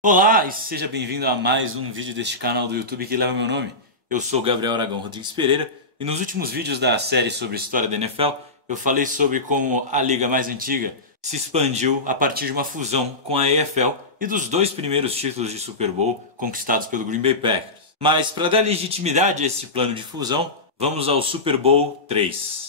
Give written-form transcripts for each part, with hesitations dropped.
Olá e seja bem-vindo a mais um vídeo deste canal do YouTube que leva meu nome. Eu sou Gabriel Aragão Rodrigues Pereira e nos últimos vídeos da série sobre a história da NFL eu falei sobre como a liga mais antiga se expandiu a partir de uma fusão com a AFL e dos dois primeiros títulos de Super Bowl conquistados pelo Green Bay Packers. Mas para dar legitimidade a esse plano de fusão, vamos ao Super Bowl 3.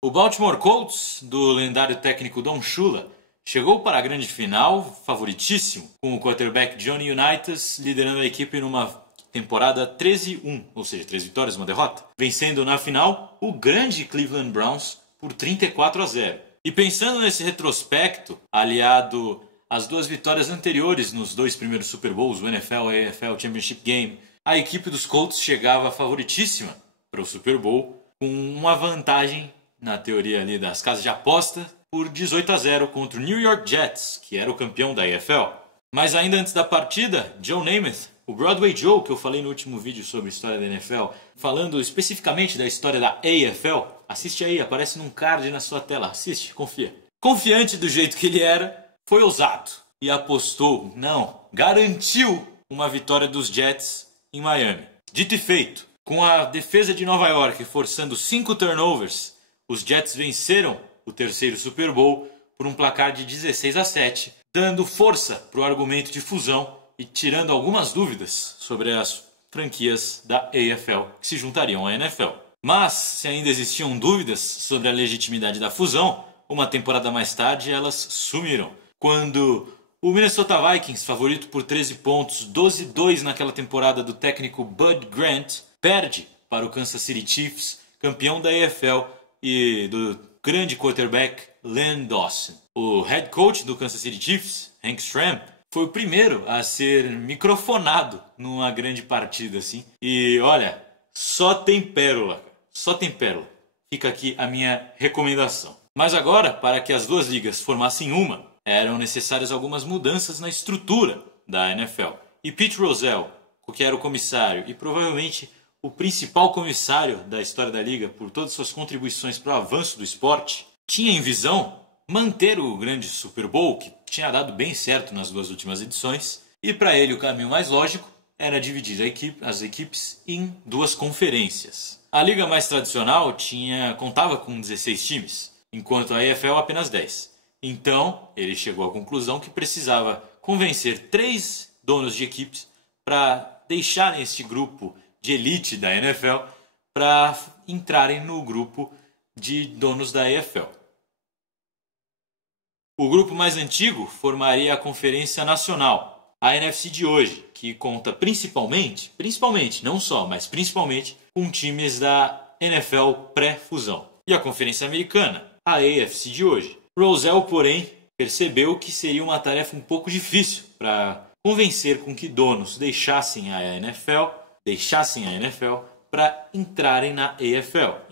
O Baltimore Colts, do lendário técnico Don Shula, chegou para a grande final favoritíssimo, com o quarterback Johnny Unitas liderando a equipe numa temporada 13-1, ou seja, 3 vitórias e uma derrota, vencendo na final o grande Cleveland Browns por 34-0. E pensando nesse retrospecto, aliado às duas vitórias anteriores nos dois primeiros Super Bowls, o NFL e AFL Championship Game, a equipe dos Colts chegava favoritíssima para o Super Bowl, com uma vantagem na teoria ali das casas de aposta, por 18-0 contra o New York Jets, que era o campeão da AFL. Mas ainda antes da partida, Joe Namath, o Broadway Joe, que eu falei no último vídeo sobre a história da NFL, falando especificamente da história da AFL, assiste aí, aparece num card na sua tela, assiste, confia. Confiante do jeito que ele era, foi ousado e apostou, garantiu uma vitória dos Jets em Miami. Dito e feito, com a defesa de Nova York forçando 5 turnovers, os Jets venceram o terceiro Super Bowl por um placar de 16-7, dando força para o argumento de fusão e tirando algumas dúvidas sobre as franquias da AFL que se juntariam à NFL. Mas, se ainda existiam dúvidas sobre a legitimidade da fusão, uma temporada mais tarde elas sumiram, quando o Minnesota Vikings, favorito por 13 pontos, 12-2 naquela temporada do técnico Bud Grant, perde para o Kansas City Chiefs, campeão da AFL, e do grande quarterback Len Dawson. O head coach do Kansas City Chiefs, Hank Stram, foi o primeiro a ser microfonado numa grande partida assim. E olha, só tem pérola. Fica aqui a minha recomendação. Mas agora, para que as duas ligas formassem uma, eram necessárias algumas mudanças na estrutura da NFL. E Pete Rozelle, que era o comissário e provavelmente o principal comissário da história da liga por todas suas contribuições para o avanço do esporte, tinha em visão manter o grande Super Bowl, que tinha dado bem certo nas duas últimas edições, e para ele o caminho mais lógico era dividir as equipes em duas conferências. A liga mais tradicional contava com 16 times, enquanto a AFL apenas 10. Então, ele chegou à conclusão que precisava convencer 3 donos de equipes para deixarem este grupo de elite da NFL para entrarem no grupo de donos da AFL. O grupo mais antigo formaria a Conferência Nacional, a NFC de hoje, que conta principalmente, não só, mas principalmente, com times da NFL pré-fusão. E a Conferência Americana, a AFC de hoje. Rozelle, porém, percebeu que seria uma tarefa um pouco difícil para convencer com que donos deixassem a NFL para entrarem na AFL.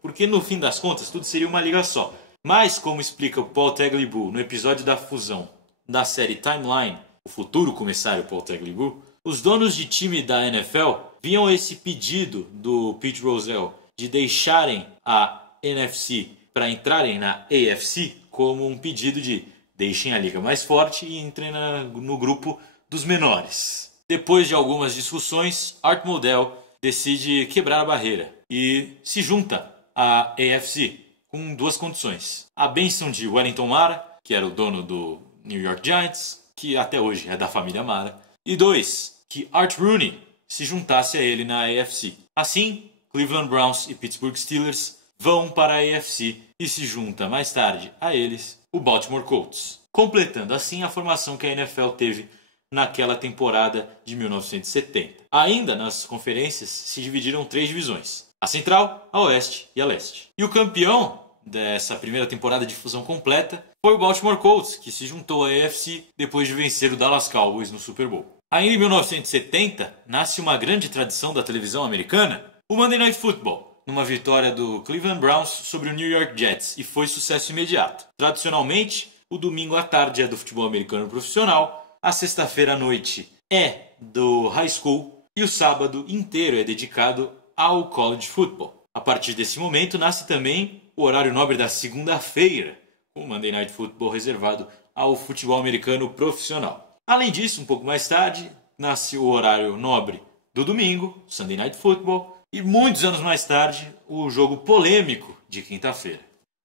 Porque no fim das contas tudo seria uma liga só. Mas, como explica o Paul Tagliabue no episódio da fusão da série Timeline, o futuro comissário Paul Tagliabue, os donos de time da NFL viam esse pedido do Pete Rozelle de deixarem a NFC para entrarem na AFC como um pedido de deixem a liga mais forte e entrem no grupo dos menores. Depois de algumas discussões, Art Modell decide quebrar a barreira e se junta à AFC com 2 condições. A bênção de Wellington Mara, que era o dono do New York Giants, que até hoje é da família Mara. E 2, que Art Rooney se juntasse a ele na AFC. Assim, Cleveland Browns e Pittsburgh Steelers vão para a AFC e se junta mais tarde a eles o Baltimore Colts, completando assim a formação que a NFL teve naquela temporada de 1970. Ainda nas conferências se dividiram 3 divisões: a Central, a Oeste e a Leste. E o campeão dessa primeira temporada de fusão completa foi o Baltimore Colts, que se juntou à AFC depois de vencer o Dallas Cowboys no Super Bowl. Ainda em 1970, nasce uma grande tradição da televisão americana, o Monday Night Football, numa vitória do Cleveland Browns sobre o New York Jets, e foi sucesso imediato. Tradicionalmente, o domingo à tarde é do futebol americano profissional, a sexta-feira à noite é do high school e o sábado inteiro é dedicado ao college football. A partir desse momento nasce também o horário nobre da segunda-feira, com o Monday Night Football reservado ao futebol americano profissional. Além disso, um pouco mais tarde, nasce o horário nobre do domingo, Sunday Night Football, e muitos anos mais tarde, o jogo polêmico de quinta-feira.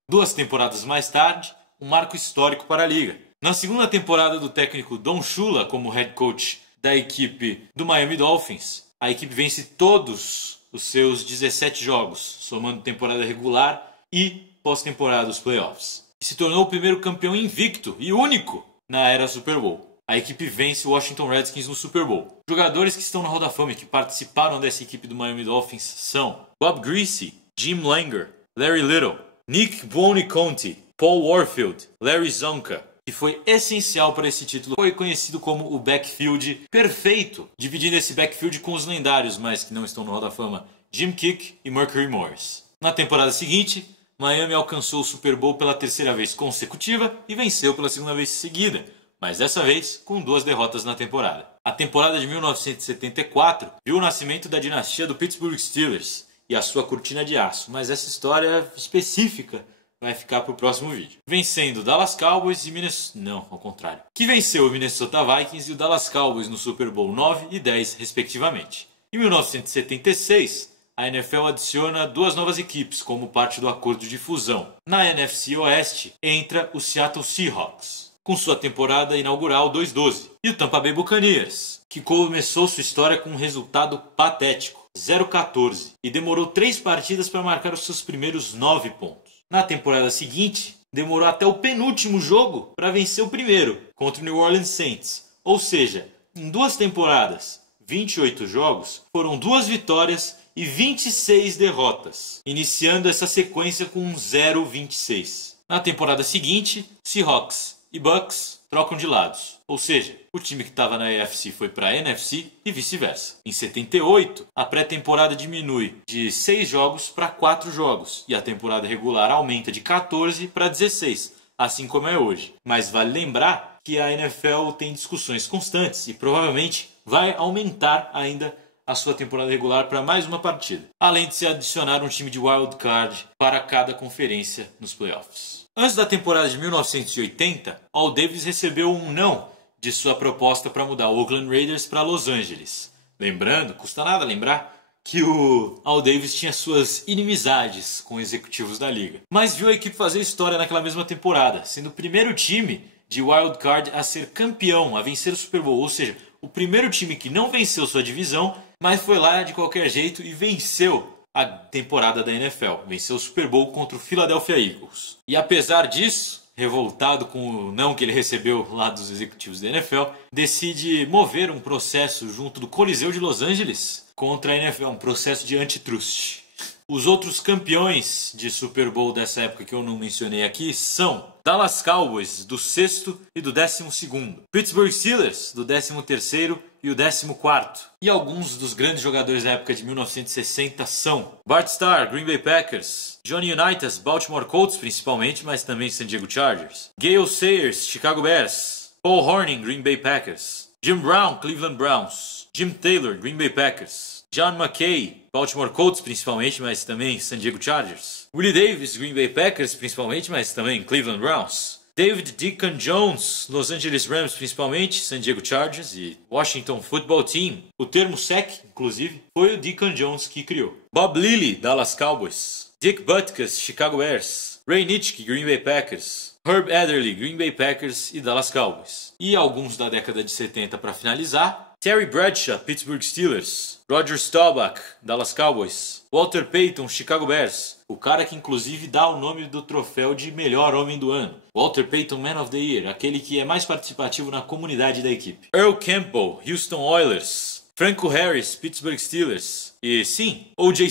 2 temporadas mais tarde, um marco histórico para a liga. Na segunda temporada do técnico Don Shula como head coach da equipe do Miami Dolphins, a equipe vence todos os seus 17 jogos, somando temporada regular e pós-temporada dos playoffs. E se tornou o primeiro campeão invicto e único na era Super Bowl. A equipe vence o Washington Redskins no Super Bowl. Jogadores que estão na Hall da Fama e que participaram dessa equipe do Miami Dolphins são Bob Griese, Jim Langer, Larry Little, Nick Buoniconti, Paul Warfield, Larry Zonka, que foi essencial para esse título. Foi conhecido como o backfield perfeito, dividindo esse backfield com os lendários, mas que não estão no Hall da Fama, Jim Kick e Mercury Morris. Na temporada seguinte, Miami alcançou o Super Bowl pela 3ª vez consecutiva e venceu pela 2ª vez seguida, mas dessa vez com 2 derrotas na temporada. A temporada de 1974 viu o nascimento da dinastia do Pittsburgh Steelers e a sua cortina de aço, mas essa história específica vai ficar para o próximo vídeo. Vencendo o Dallas Cowboys e Minnesota... Não, ao contrário. Que venceu o Minnesota Vikings e o Dallas Cowboys no Super Bowl 9 e 10, respectivamente. Em 1976, a NFL adiciona 2 novas equipes como parte do acordo de fusão. Na NFC Oeste, entra o Seattle Seahawks, com sua temporada inaugural 2-12. E o Tampa Bay Buccaneers, que começou sua história com um resultado patético, 0-14, e demorou 3 partidas para marcar os seus primeiros 9 pontos. Na temporada seguinte, demorou até o penúltimo jogo para vencer o primeiro, contra o New Orleans Saints. Ou seja, em 2 temporadas, 28 jogos, foram 2 vitórias e 26 derrotas, iniciando essa sequência com um 0-26. Na temporada seguinte, Seahawks e Bucks trocam de lados, ou seja, o time que estava na AFC foi para a NFC e vice-versa. Em 78, a pré-temporada diminui de 6 jogos para 4 jogos e a temporada regular aumenta de 14 para 16, assim como é hoje. Mas vale lembrar que a NFL tem discussões constantes e provavelmente vai aumentar ainda a sua temporada regular para mais uma partida, além de se adicionar um time de wild card para cada conferência nos playoffs. Antes da temporada de 1980, Al Davis recebeu um não de sua proposta para mudar o Oakland Raiders para Los Angeles. Lembrando, custa nada lembrar, que o Al Davis tinha suas inimizades com executivos da liga. Mas viu a equipe fazer história naquela mesma temporada, sendo o primeiro time de wild card a ser campeão, a vencer o Super Bowl. Ou seja, o primeiro time que não venceu sua divisão, mas foi lá de qualquer jeito e venceu a temporada da NFL. Venceu o Super Bowl contra o Philadelphia Eagles. E apesar disso, revoltado com o não que ele recebeu lá dos executivos da NFL, decide mover um processo junto do Coliseu de Los Angeles contra a NFL, um processo de antitrust. Os outros campeões de Super Bowl dessa época que eu não mencionei aqui são Dallas Cowboys, do 6º e do 12º, Pittsburgh Steelers, do 13º e o 14º. E alguns dos grandes jogadores da época de 1960 são Bart Starr, Green Bay Packers, Johnny Unitas, Baltimore Colts principalmente, mas também San Diego Chargers, Gale Sayers, Chicago Bears, Paul Hornung, Green Bay Packers, Jim Brown, Cleveland Browns, Jim Taylor, Green Bay Packers, John McKay, Baltimore Colts principalmente, mas também San Diego Chargers, Willie Davis, Green Bay Packers principalmente, mas também Cleveland Browns, David Deacon Jones, Los Angeles Rams principalmente, San Diego Chargers e Washington Football Team. O termo SEC, inclusive, foi o Deacon Jones que criou. Bob Lilly, Dallas Cowboys, Dick Butkus, Chicago Bears, Ray Nitschke, Green Bay Packers, Herb Adderley, Green Bay Packers e Dallas Cowboys. E alguns da década de 70 para finalizar: Terry Bradshaw, Pittsburgh Steelers, Roger Staubach, Dallas Cowboys, Walter Payton, Chicago Bears, o cara que inclusive dá o nome do troféu de melhor homem do ano, Walter Payton Man of the Year, aquele que é mais participativo na comunidade da equipe, Earl Campbell, Houston Oilers, Franco Harris, Pittsburgh Steelers, e sim, O.J.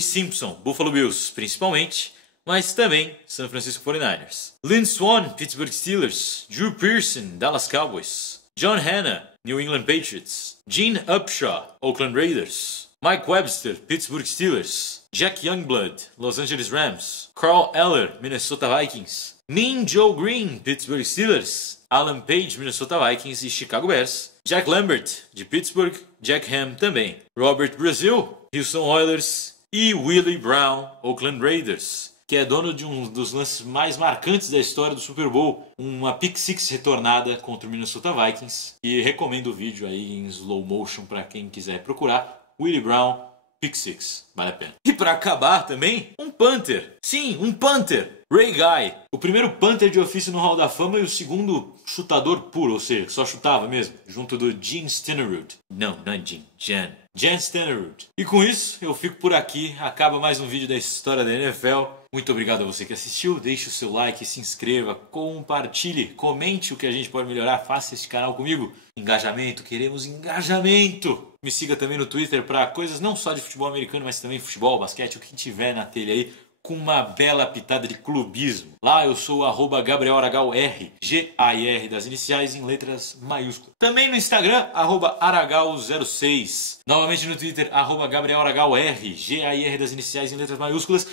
Simpson, Buffalo Bills, principalmente, mas também San Francisco 49ers. Lynn Swann, Pittsburgh Steelers, Drew Pearson, Dallas Cowboys, John Hanna, New England Patriots, Gene Upshaw, Oakland Raiders, Mike Webster, Pittsburgh Steelers, Jack Youngblood, Los Angeles Rams, Carl Eller, Minnesota Vikings, Mean Joe Green, Pittsburgh Steelers, Alan Page, Minnesota Vikings e Chicago Bears, Jack Lambert, de Pittsburgh, Jack Ham também, Robert Brazil, Houston Oilers E Willie Brown, Oakland Raiders, que é dono de um dos lances mais marcantes da história do Super Bowl, uma pick six retornada contra o Minnesota Vikings. E recomendo o vídeo aí em slow motion para quem quiser procurar. Willie Brown, pick six, vale a pena. E para acabar também, um punter. Sim, um punter. Ray Guy, o primeiro punter de ofício no Hall da Fama e o segundo chutador puro, ou seja, só chutava mesmo, junto do Gene Stenerud. Não é Gene, Jan Stenerud. E com isso, eu fico por aqui. Acaba mais um vídeo da história da NFL. Muito obrigado a você que assistiu. Deixe o seu like, se inscreva, compartilhe, comente o que a gente pode melhorar. Faça esse canal comigo. Engajamento, queremos engajamento. Me siga também no Twitter para coisas não só de futebol americano, mas também futebol, basquete, o que tiver na telha aí, com uma bela pitada de clubismo. Lá eu sou o @GabrielAragalR, G-A-I-R das iniciais em letras maiúsculas. Também no Instagram, @Aragal06. Novamente no Twitter, @GabrielAragalR, G-A-I-R das iniciais em letras maiúsculas.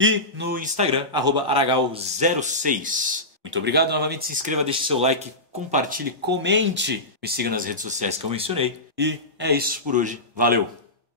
E no Instagram, @Aragal06. Muito obrigado, novamente se inscreva, deixe seu like, compartilhe, comente. Me siga nas redes sociais que eu mencionei. E é isso por hoje. Valeu!